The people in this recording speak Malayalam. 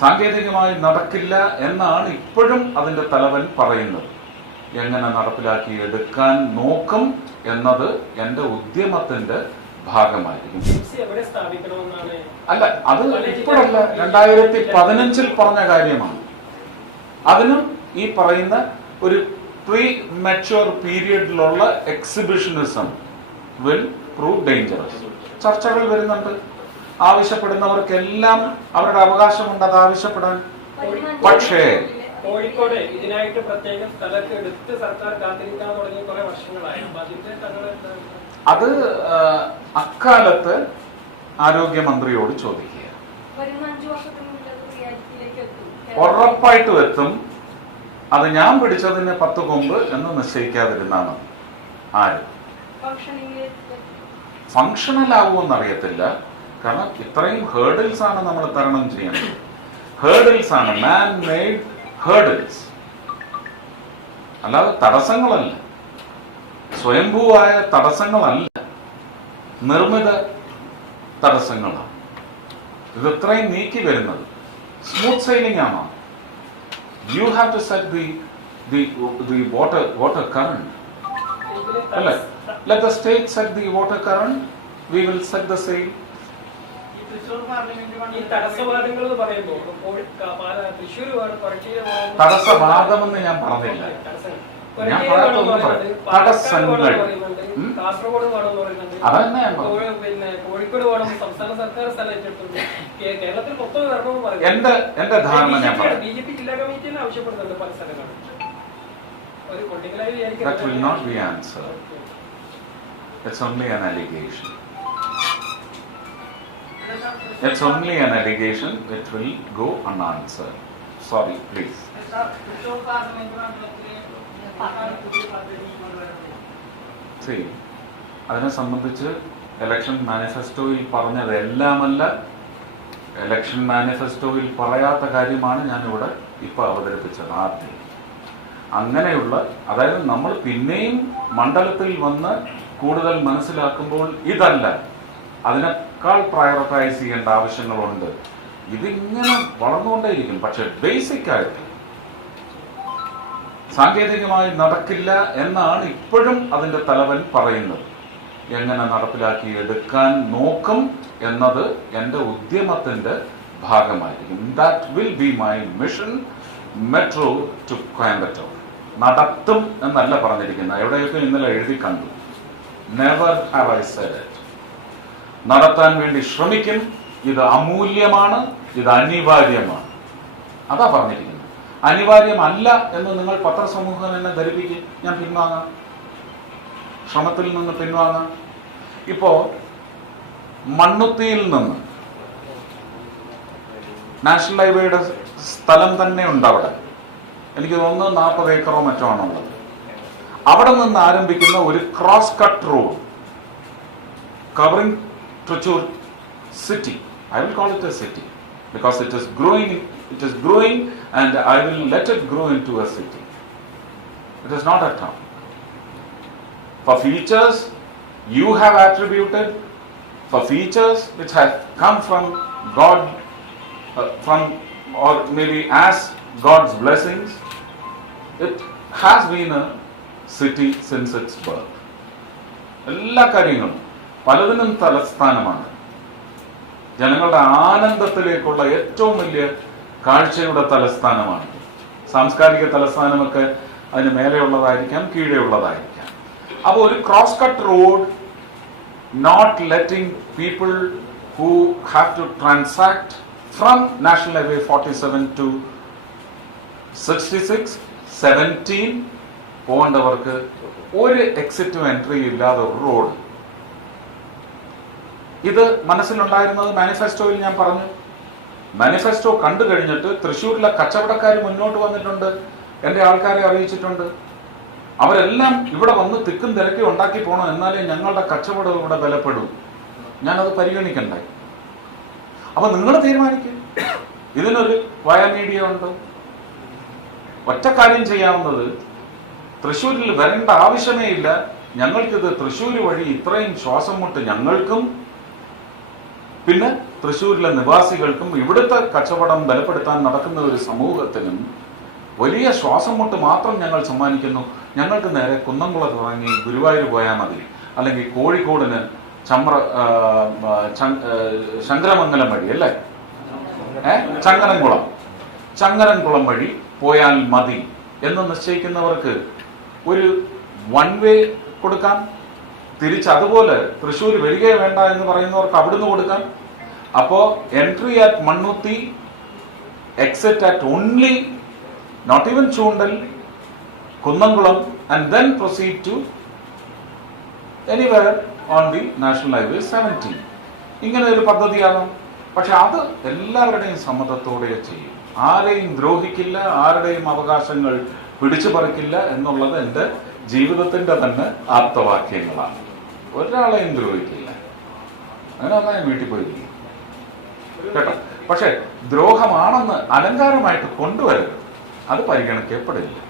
സാങ്കേതികമായി നടക്കില്ല എന്നാണ് ഇപ്പോഴും അതിന്റെ തലവൻ പറയുന്നത്. എങ്ങനെ നടപ്പിലാക്കി എടുക്കാൻ നോക്കും എന്നത് എന്റെ ഉദ്യമത്തിന്റെ ഭാഗമായിരിക്കും. അല്ല അത് ഇപ്പോഴല്ല രണ്ടായിരത്തി പതിനഞ്ചിൽ പറഞ്ഞ കാര്യമാണ്. അതിനും ഈ പറയുന്ന ഒരു പ്രീ മെച്ചുവർ പീരിയഡിലുള്ള എക്സിബിഷനിസം വിൽ പ്രൂവ് ഡേഞ്ചറസ് ചർച്ചകൾ വരുന്നുണ്ട്. ആവശ്യപ്പെടുന്നവർക്കെല്ലാം അവരുടെ അവകാശമുണ്ട് അത് ആവശ്യപ്പെടാൻ. പക്ഷേ കോഴിക്കോട് ഇതിനായിട്ട് പ്രത്യേകം സ്ഥലത്ത് എടുത്ത് സർക്കാർ കാത്തിരിക്കാൻ തുടങ്ങിയ കുറെ വർഷങ്ങളായി. അപ്പൊ അതിന്റെ തങ്ങൾ അത് അക്കാലത്ത് ആരോഗ്യമന്ത്രിയോട് ചോദിക്കുക. ഉറപ്പായിട്ടും എത്തും. അത് ഞാൻ പിടിച്ചതിന് പത്ത് കൊമ്പ് എന്ന് നിശ്ചയിക്കാതിരുന്നാണ് ആര്. ഫങ്ഷണൽ ആവുമെന്ന് അറിയത്തില്ല കാരണം ഇത്രയും ഹേർഡിൽസ് ആണ് നമ്മൾ തരണം ചെയ്യേണ്ടത് ഹേർഡിൽസ് ആണ് മാൻ മെയ്ഡ് ഹേർഡിൽസ് അല്ലാതെ തടസ്സങ്ങളല്ല. സ്വയംഭൂവായ തടസ്സങ്ങളല്ല. നിർമ്മിത തടസ്സങ്ങളാണ്. ഇത് ഇത്രയും നീക്കി വരുന്നത്. സ്മൂത്ത് സൈലിംഗ് ആണോ? You have to set the the the water water current അല്ലേ? Let the state set the water current we will set the sail. തടസ്സവാദമെന്ന് ഞാൻ പറഞ്ഞില്ല. ഞാൻ പറയാം. തടസ്സങ്ങൾ. കാസർഗോഡ് വേണം എന്ന് പറയുന്നുണ്ട് അതന്നെ പിന്നെ കോഴിക്കോട് വേണം സംസ്ഥാന സർക്കാർ സ്ഥലം ഏറ്റെടുത്തിട്ടുണ്ട് കേ- കേരളത്തിൽ മൊത്തം വരണമെന്ന് എന്റെ എന്റെ ധാരണ ഞാൻ ബി ജെ പി ജില്ലാ കമ്മിറ്റി തന്നെ ആവശ്യപ്പെടുന്നുണ്ട് പല സ്ഥലങ്ങളും ഒരു പൊളിറ്റിക്കലായി that will not be answered. It's only an allegation. It's only an allegation which will go unanswered. Sorry please. See അതിനെ സംബന്ധിച്ച് ഇലക്ഷൻ മാനിഫെസ്റ്റോയിൽ പറഞ്ഞതെല്ലാമല്ല. ഇലക്ഷൻ മാനിഫെസ്റ്റോയിൽ പറയാത്ത കാര്യമാണ് ഞാനിവിടെ ഇപ്പൊ അവതരിപ്പിച്ചത് ആദ്യം. അങ്ങനെയുള്ള അതായത് നമ്മൾ പിന്നെയും മണ്ഡലത്തിൽ വന്ന് കൂടുതൽ മനസ്സിലാക്കുമ്പോൾ ഇതല്ല. അതിനേക്കാൾ പ്രയോറിറ്റൈസ് ചെയ്യേണ്ട ആവശ്യങ്ങളുണ്ട്. ഇതിങ്ങനെ വളർന്നുകൊണ്ടേയിരിക്കും പക്ഷെ ബേസിക് ആയിട്ട് സാങ്കേതികമായി നടക്കില്ല എന്നാണ് ഇപ്പോഴും അതിന്റെ തലവൻ പറയുന്നത്. എങ്ങനെ നടപ്പിലാക്കി എടുക്കാൻ നോക്കും എന്നത് എന്റെ ഉദ്യമത്തിന്റെ ഭാഗമായിരിക്കും. That will be my mission metro to Coimbatore നടത്തും എന്നല്ല പറഞ്ഞിരിക്കുന്നത്. എവിടെയൊക്കെ ഇന്നലെ എഴുതി കണ്ടു. Never have I said it നടത്താൻ വേണ്ടി ശ്രമിക്കും. ഇത് അമൂല്യമാണ് ഇത് അനിവാര്യമാണ്. അതാ പറഞ്ഞിരിക്കുന്നത്. അനിവാര്യമല്ല എന്ന് നിങ്ങൾ പത്രസമൂഹം എന്നെ ധരിപ്പിക്കും. ഞാൻ പിൻവാങ്ങാം. ശ്രമത്തിൽ നിന്ന് പിൻവാങ്ങാം. ഇപ്പോ മണ്ണുത്തിയിൽ നിന്ന് നാഷണൽ ഹൈവേയുടെ സ്ഥലം തന്നെ ഉണ്ട് അവിടെ. എനിക്ക് തോന്നുന്നു നാൽപ്പത് ഏക്കറോ മറ്റോ ആണുള്ളത്. അവിടെ നിന്ന് ആരംഭിക്കുന്ന ഒരു cross cut road. covering Trachur city. I will call it a city because it is growing. It is growing, and I will let it grow into a city. It is not a town. For features you have attributed, for features which have come from God, uh, from or maybe as God's blessings, it has been a city since its birth. എല്ലാ കാര്യങ്ങളും പലതിനും തലസ്ഥാനമാണ്. ജനങ്ങളുടെ ആനന്ദത്തിലേക്കുള്ള ഏറ്റവും വലിയ കാഴ്ചയുടെ തലസ്ഥാനമാണ്. സാംസ്കാരിക തലസ്ഥാനമൊക്കെ അതിന് മേലെയുള്ളതായിരിക്കാം കീഴെയുള്ളതായിരിക്കാം. അപ്പോൾ ഒരു cross cut road not letting people who have to transact from national highway forty seven to sixty six seventeen പോകേണ്ടവർക്ക് ഒരു എക്സിറ്റും എൻട്രിയും ഇല്ലാതെ ഒരു റോഡ് ഇത് മനസ്സിലുണ്ടായിരുന്നത് മാനിഫെസ്റ്റോയിൽ ഞാൻ പറഞ്ഞു. മാനിഫെസ്റ്റോ കണ്ടു കഴിഞ്ഞിട്ട് തൃശ്ശൂരിലെ കച്ചവടക്കാർ മുന്നോട്ട് വന്നിട്ടുണ്ട് എന്റെ ആൾക്കാരെ അറിയിച്ചിട്ടുണ്ട്. അവരെല്ലാം ഇവിടെ വന്ന് തിക്കും തിരക്കി ഉണ്ടാക്കി പോകണം എന്നാലേ ഞങ്ങളുടെ കച്ചവടം ഇവിടെ ബലപ്പെടും. ഞാനത് പരിഗണിക്കണ്ടേ? അപ്പൊ നിങ്ങൾ തീരുമാനിക്കും. ഇതിനൊരു വയ മീഡിയ ഉണ്ട്. ഒറ്റ കാര്യം ചെയ്യാവുന്നത് തൃശ്ശൂരിൽ വരേണ്ട ആവശ്യമേ ഇല്ല. ഞങ്ങൾക്കിത് തൃശ്ശൂർ വഴി ഇത്രയും ശ്വാസം മുട്ട് ഞങ്ങൾക്കും പിന്നെ തൃശ്ശൂരിലെ നിവാസികൾക്കും ഇവിടുത്തെ കച്ചവടം ബലപ്പെടുത്താൻ നടക്കുന്ന ഒരു സമൂഹത്തിനും വലിയ ശ്വാസം മുട്ട് മാത്രം ഞങ്ങൾ സമ്മാനിക്കുന്നു. ഞങ്ങൾക്ക് നേരെ കുന്നംകുളത്ത് ഇറങ്ങി ഗുരുവായൂർ പോയാൽ മതി. അല്ലെങ്കിൽ കോഴിക്കോടിന് ചമ്ര ശങ്കരമംഗലം വഴി അല്ലേ? ഏ? ചങ്ങരംകുളം. ചങ്ങരംകുളം വഴി പോയാൽ മതി എന്ന് നിശ്ചയിക്കുന്നവർക്ക് ഒരു വൺ വേ കൊടുക്കാം. തിരിച്ച് അതുപോലെ തൃശ്ശൂർ വരികയെ വേണ്ട എന്ന് പറയുന്നവർക്ക് അവിടുന്ന് കൊടുക്കാം അപ്പോ entry at Mannuthy exit at only not even Choondal Kunnamkulam and then proceed to anywhere on the national highway seventeen ഇങ്ങനെ ഒരു പദ്ധതിയാണ്. പക്ഷെ അത് എല്ലാവരുടെയും സമ്മതത്തോടെ ചെയ്യും. ആരെയും ദ്രോഹിക്കില്ല ആരുടെയും അവകാശങ്ങൾ പിടിച്ചു പറിക്കില്ല എന്നുള്ളത് എന്റെ ജീവിതത്തിന്റെ തന്നെ ആപ്തവാക്യങ്ങളാണ്. ഒരാളെയും ദ്രോഹിക്കില്ല അങ്ങനെ ഞാൻ വീട്ടിൽ പോയിരിക്കും കേട്ടോ? പക്ഷെ ദ്രോഹമാണെന്ന് അലങ്കാരമായിട്ട് കൊണ്ടുവരരുത്. അത് പരിഗണിക്കപ്പെടില്ല.